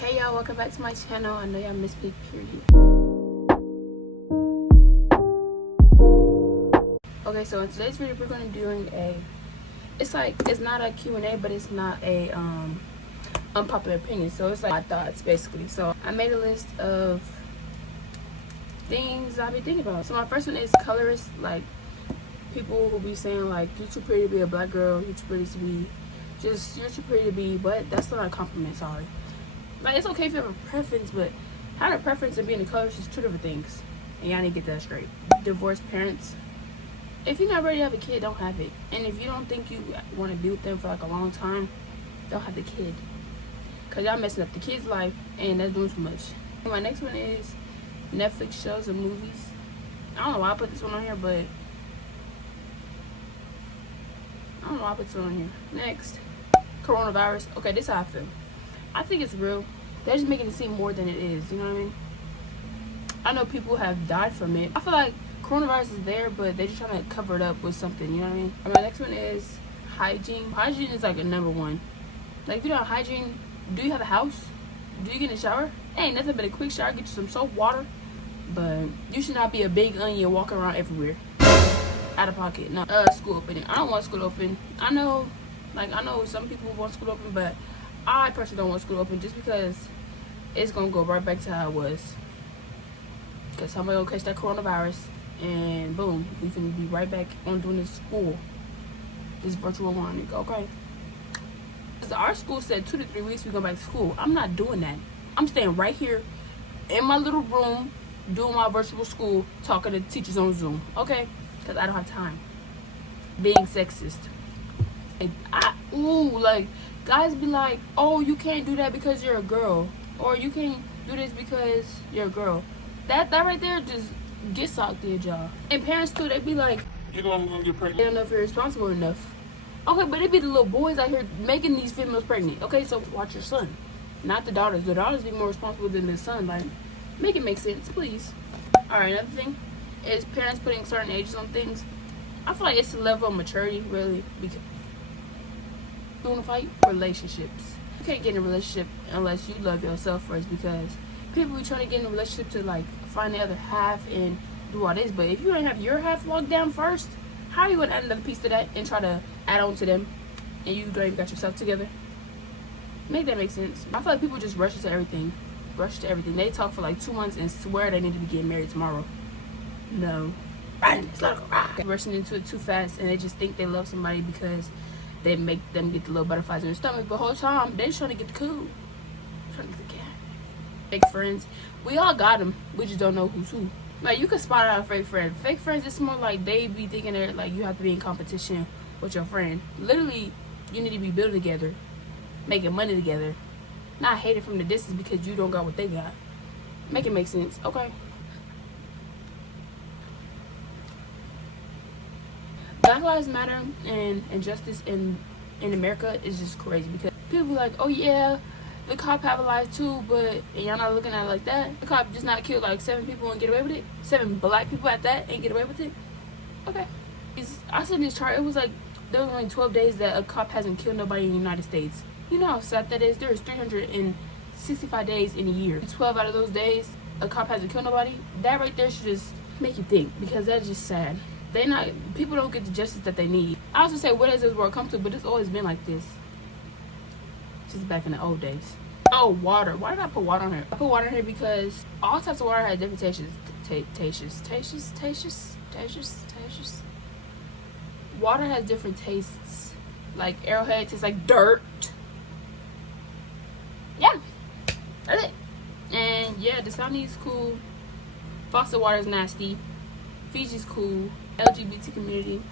Hey y'all, welcome back to my channel. I know y'all missed me, period. Okay, so in today's video we're going to be doing it's not a Q&A, but it's not a unpopular opinion. So it's like my thoughts basically. So I made a list of things I've been thinking about. So my first one is colorist. Like people who be saying like, you're too pretty to be a black girl, you're too pretty to be you're too pretty to be, but that's not a compliment, sorry. Like, it's okay if you have a preference, but having a preference and being a colorist is two different things. And y'all need to get that straight. Divorced parents. If you're not ready to have a kid, don't have it. And if you don't think you want to be with them for like a long time, don't have the kid. Because y'all messing up the kid's life, and that's doing too much. And my next one is Netflix shows and movies. I don't know why I put this one on here, but I don't know why I put this one on here. Next, coronavirus. Okay, this is how I feel. I think it's real. They're just making it seem more than it is. You know what I mean? I know people have died from it. I feel like coronavirus is there, but they're just trying to cover it up with something. You know what I mean? And my next one is hygiene. Hygiene is like a number one. Like, if you don't have hygiene, do you have a house? Do you get in the shower? Ain't nothing but a quick shower. Get you some soap, water. But you should not be a big onion walking around everywhere. Out of pocket. No. School opening. I don't want school open. I know some people want school open, but I personally don't want school open just because it's gonna go right back to how it was. Because somebody gonna catch that coronavirus and boom, we finna be right back on doing this school, this virtual learning. Okay. So our school said 2 to 3 weeks we go back to school. I'm not doing that. I'm staying right here in my little room doing my virtual school, talking to teachers on Zoom. Okay, because I don't have time. Being sexist. Like, guys be like, oh, you can't do that because you're a girl, or you can't do this because you're a girl. That right there just gets out there, y'all. And parents too, they be like, you're gonna get pregnant. They don't know if you're responsible enough. Okay, but it be the little boys out here making these females pregnant. Okay, so watch your son, not the daughters. The daughters be more responsible than the son. Like, make it make sense, please. All right, another thing is parents putting certain ages on things. I feel like it's a level of maturity, really, because want to fight relationships. You can't get in a relationship unless you love yourself first, because people be trying to get in a relationship to like find the other half and do all this, but if you ain't have your half locked down first, how are you gonna add another piece to that and try to add on to them and you don't even got yourself together? Make that make sense. I feel like people just rush to everything. They talk for like 2 months and swear they need to be getting married tomorrow. No. Rushing into it too fast, and they just think they love somebody because they make them get the little butterflies in their stomach, but the whole time they just trying to get the cool, trying to get the cat. Fake friends, we all got them. We just don't know who's who. Like, you can spot out a fake friend. Fake friends, it's more like they be thinking they're like you have to be in competition with your friend. Literally, you need to be building together, making money together, not hating from the distance because you don't got what they got. Make it make sense, okay? Black Lives Matter and injustice in America is just crazy, because people be like, oh yeah, the cop have a life too, but and y'all not looking at it like that. The cop just not killed like 7 people and get away with it. 7 black people at that and get away with it. Okay. I said in this chart, it was like there was only 12 days that a cop hasn't killed nobody in the United States. You know how sad that is? There's 365 days in a year. 12 out of those days, a cop hasn't killed nobody. That right there should just make you think, because that's just sad. People don't get the justice that they need. I was gonna say, what does this world come to? But it's always been like this. Just back in the old days. Oh, water. Why did I put water on here? I put water on here because all types of water have different tastes. Water has different tastes. Like Arrowhead tastes like dirt. Yeah, that's it. And yeah, Dasani is cool. Faucet water is nasty. Fiji's cool. LGBT community,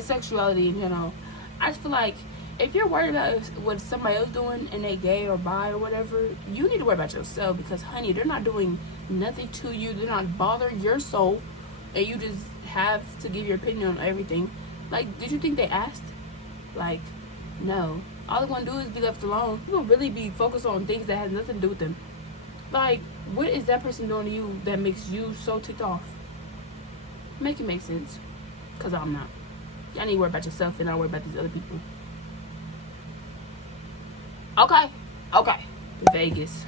sexuality in general. I just feel like if you're worried about what somebody else doing and they gay or bi or whatever, you need to worry about yourself, because honey, they're not doing nothing to you. They're not bothering your soul, and you just have to give your opinion on everything. Like, did you think they asked? Like, no. All they want to do is be left alone. People really be focused on things that has nothing to do with them. Like, what is that person doing to you that makes you so ticked off? Make it make sense. Because I'm not. Y'all need to worry about yourself and not worry about these other people. Okay. Vegas.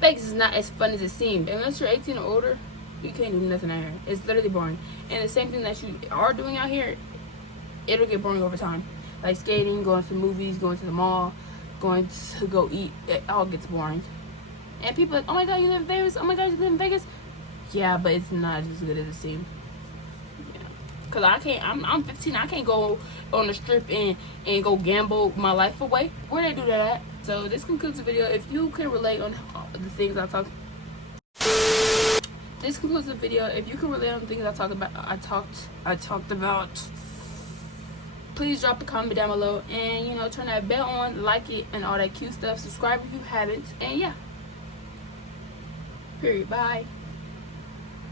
Vegas is not as fun as it seems. Unless you're 18 or older, you can't do nothing out here. It's literally boring. And the same thing that you are doing out here, it'll get boring over time. Like skating, going to movies, going to the mall, going to go eat, it all gets boring. And people are like, oh my god, you live in Vegas? Oh my god, you live in Vegas? Yeah, but it's not as good as it seems. Yeah. Cause I'm 15, I can't go on the strip and go gamble my life away. Where they do that at? So this concludes the video. If you can relate on the things I talked this concludes the video. If you can relate on the things I talked about, please drop a comment down below, and you know, turn that bell on, like it, and all that cute stuff. Subscribe if you haven't, and yeah, period. Bye.